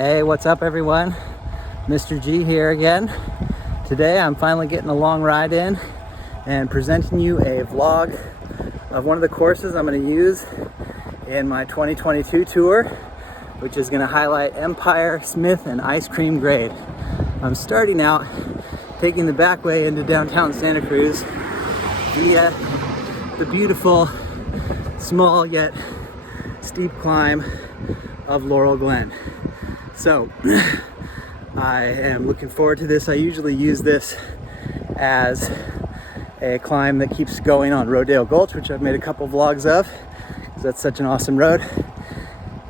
Hey, what's up everyone? Mr. G here again. Today I'm finally getting a long ride in and presenting you a vlog of one of the courses I'm going to use in my 2022 tour, which is going to highlight Empire, Smith, and Icecream grade. I'm starting out taking the back way into downtown Santa Cruz via the beautiful, small yet steep climb of Laurel Glen. So I am looking forward to this. I usually use this as a climb that keeps going on Rodeo Gulch, which I've made a couple vlogs of because that's such an awesome road.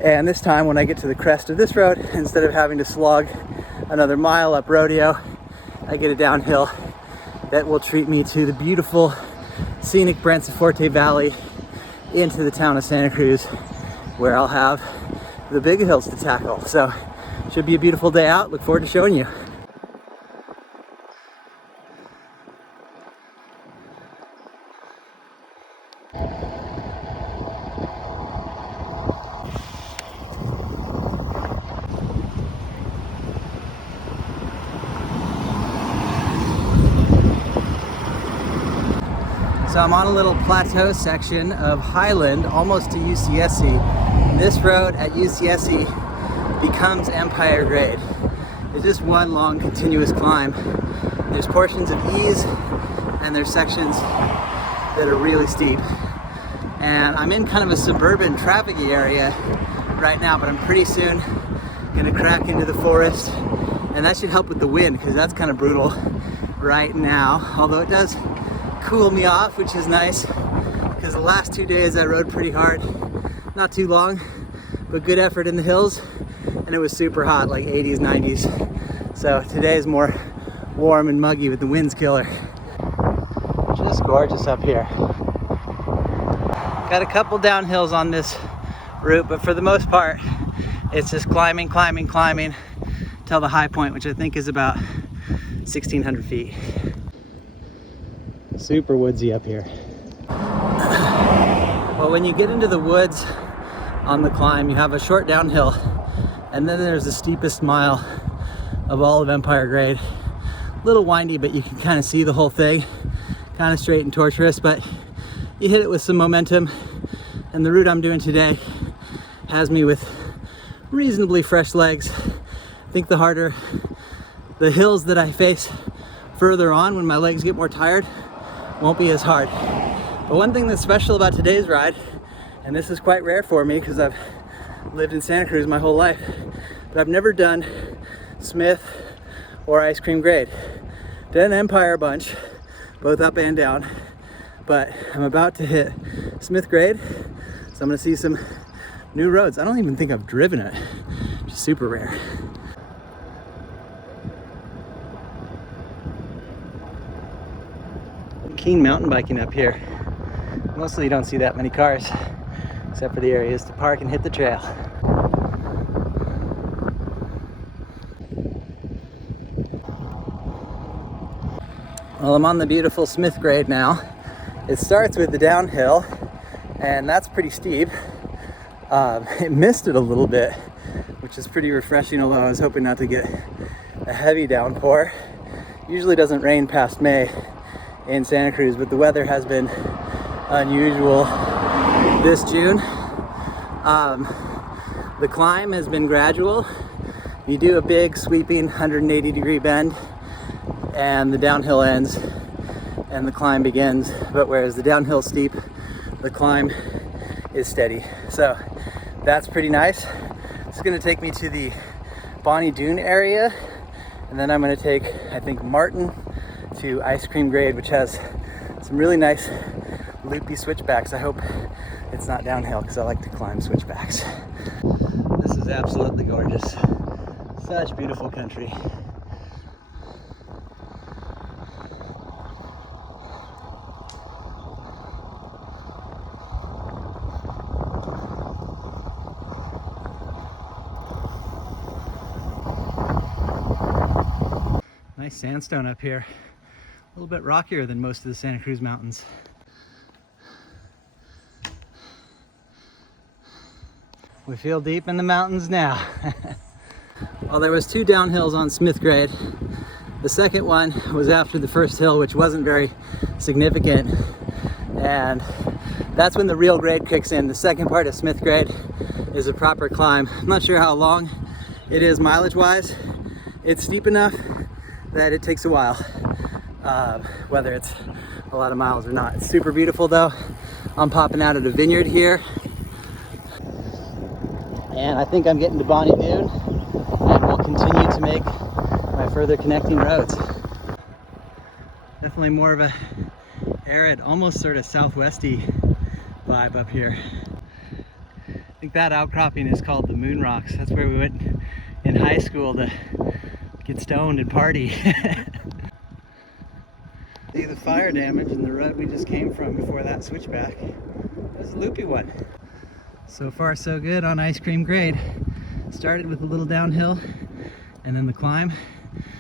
And this time when I get to the crest of this road, instead of having to slog another mile up Rodeo, I get a downhill that will treat me to the beautiful scenic Branciforte Valley into the town of Santa Cruz, where I'll have the big hills to tackle. So should be a beautiful day out. Look forward to showing you. So I'm on a little plateau section of Highland, almost to UCSC. This road at UCSC becomes Empire grade. It's just one long continuous climb. There's portions of ease and there's sections that are really steep. And I'm in kind of a suburban trafficy area right now, but I'm pretty soon gonna crack into the forest, and that should help with the wind because that's kind of brutal right now, although it does cool me off, which is nice because the last 2 days I rode pretty hard. Not too long, but good effort in the hills, and it was super hot, like 80s, 90s. So today is more warm and muggy, but the wind's killer. Just gorgeous up here. Got a couple downhills on this route, but for the most part, it's just climbing till the high point, which I think is about 1,600 feet. Super woodsy up here. Well, when you get into the woods on the climb, you have a short downhill, and then there's the steepest mile of all of Empire grade. A little windy, but you can kind of see the whole thing. Kind of straight and tortuous, but you hit it with some momentum, and the route I'm doing today has me with reasonably fresh legs. I think the hills that I face further on when my legs get more tired won't be as hard. But one thing that's special about today's ride, and this is quite rare for me because I've lived in Santa Cruz my whole life, but I've never done Smith or Icecream grade. Done Empire a bunch, both up and down, but I'm about to hit Smith grade, so I'm gonna see some new roads. I don't even think I've driven it, just super rare. Keen mountain biking up here. Mostly you don't see that many cars, except for the areas to park and hit the trail. Well, I'm on the beautiful Smith grade now. It starts with the downhill, and that's pretty steep. It missed it a little bit, which is pretty refreshing, although I was hoping not to get a heavy downpour. Usually doesn't rain past May in Santa Cruz, but the weather has been unusual this June. The climb has been gradual. You do a big sweeping 180-degree bend and the downhill ends and the climb begins, but whereas the downhill steep, the climb is steady. So that's pretty nice. It's gonna take me to the Bonnie Dune area, and then I'm gonna take, I think, Martin to Icecream grade, which has some really nice loopy switchbacks. I hope it's not downhill because I like to climb switchbacks. This is absolutely gorgeous. Such beautiful country. Nice sandstone up here. A little bit rockier than most of the Santa Cruz mountains. We feel deep in the mountains now. Well, there was 2 downhills on Smith Grade. The second one was after the first hill, which wasn't very significant. And that's when the real grade kicks in. The second part of Smith Grade is a proper climb. I'm not sure how long it is mileage-wise. It's steep enough that it takes a while, whether it's a lot of miles or not. It's super beautiful though. I'm popping out at a vineyard here. And I think I'm getting to Bonnie Doon, and we'll continue to make my further connecting roads. Definitely more of a arid, almost sort of southwesty vibe up here. I think that outcropping is called the Moon Rocks. That's where we went in high school to get stoned and party. See the fire damage in the rut we just came from before that switchback. That was a loopy one. So far so good on Icecream grade. Started with a little downhill and then the climb.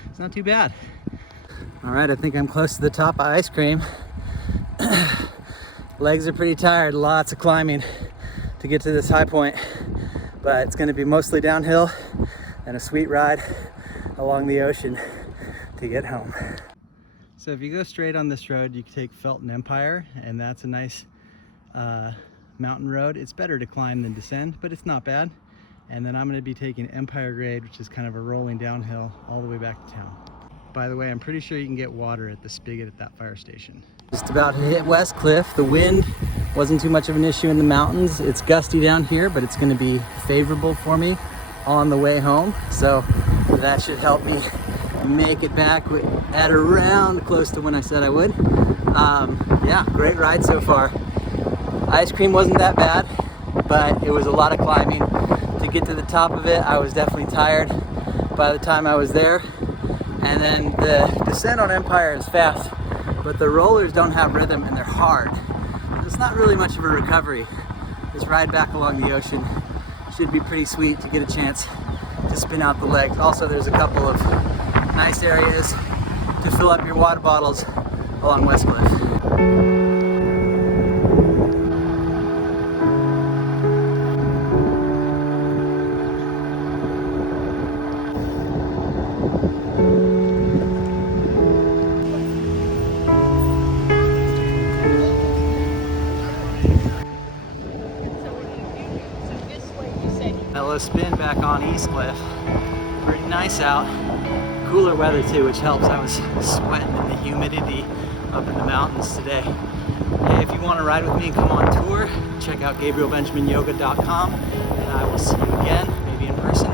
It's not too bad. All right, I think I'm close to the top of Icecream. Legs are pretty tired, lots of climbing to get to this high point, but it's gonna be mostly downhill and a sweet ride along the ocean to get home. So if you go straight on this road, you can take Felton Empire, and that's a nice mountain road. It's better to climb than descend, but it's not bad. And then I'm gonna be taking Empire Grade, which is kind of a rolling downhill all the way back to town. By the way, I'm pretty sure you can get water at the spigot at that fire station. Just about to hit West Cliff. The wind wasn't too much of an issue in the mountains. It's gusty down here, but it's gonna be favorable for me on the way home. So that should help me make it back at around close to when I said I would. Yeah, great ride so far. Icecream wasn't that bad, but it was a lot of climbing. To get to the top of it, I was definitely tired by the time I was there. And then the descent on Empire is fast, but the rollers don't have rhythm and they're hard. It's not really much of a recovery. This ride back along the ocean should be pretty sweet to get a chance to spin out the legs. Also, there's a couple of nice areas to fill up your water bottles along West Cliff. Now let's spin back on East Cliff. Pretty nice out. Cooler weather too, which helps. I was sweating in the humidity up in the mountains today. Hey, if you want to ride with me and come on tour, check out GabrielBenjaminYoga.com, and I will see you again, maybe in person,